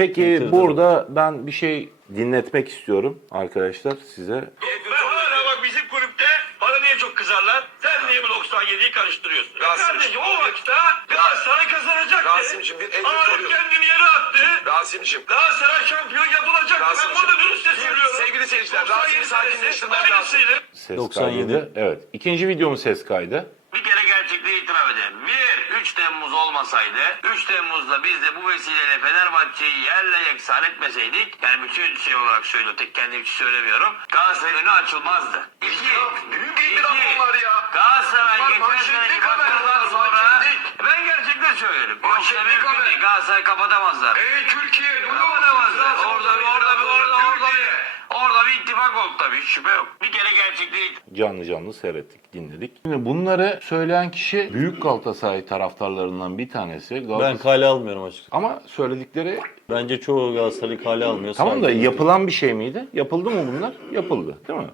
Peki Bitirdi. burada ben bir şey dinletmek istiyorum arkadaşlar size. Ben hala bak bizim kulüpte bana niye çok kızarlar? Sen niye bu 97'yi karıştırıyorsun? Rasim, Kardeşim o vakitte Galatasaray kazanacaktı. Rasim'cim, bir el Arif soruyorum. kendini yere attı. Rasim'cim. Galatasaray şampiyon yapılacaktı. Ben Rasim'cim. burada dürüstle söylüyorum. Sevgili seyirciler, 97 Rasim'i sakinleştirmem senesi lazım. Aynısıydı. Ses 97. kaydı. Evet. İkinci videomun ses kaydı. Gerçekliği itiraf edelim. Bir, 3 Temmuz olmasaydı, 3 Temmuz'da biz de bu vesileyle Fenerbahçe'yi yerle yeksan etmeseydik, yani bütün şey olarak söylüyorum, tek kendim için söylemiyorum, Galatasaray'ın önü açılmazdı. İki, Büyük itiraf bunlar ya. Galatasaray geçen seneki başarıdan sonra, ben gerçekten söylüyorum. Yoksa Manşetlik haber. Galatasaray kapatamazlar. Ey Türkiye ittifak oldu tabii, hiç şüphe yok. Bir kere gerçekliği Canlı canlı seyrettik, dinledik. Şimdi bunları söyleyen kişi büyük Galatasaray taraftarlarından bir tanesi. Ben Galatasaray... kale almıyorum açıkçası. Ama söyledikleri Bence çoğu Galatasaray kale almıyor. tamam da Sadece- yapılan bir şey miydi? Yapıldı mı bunlar? Yapıldı değil mi?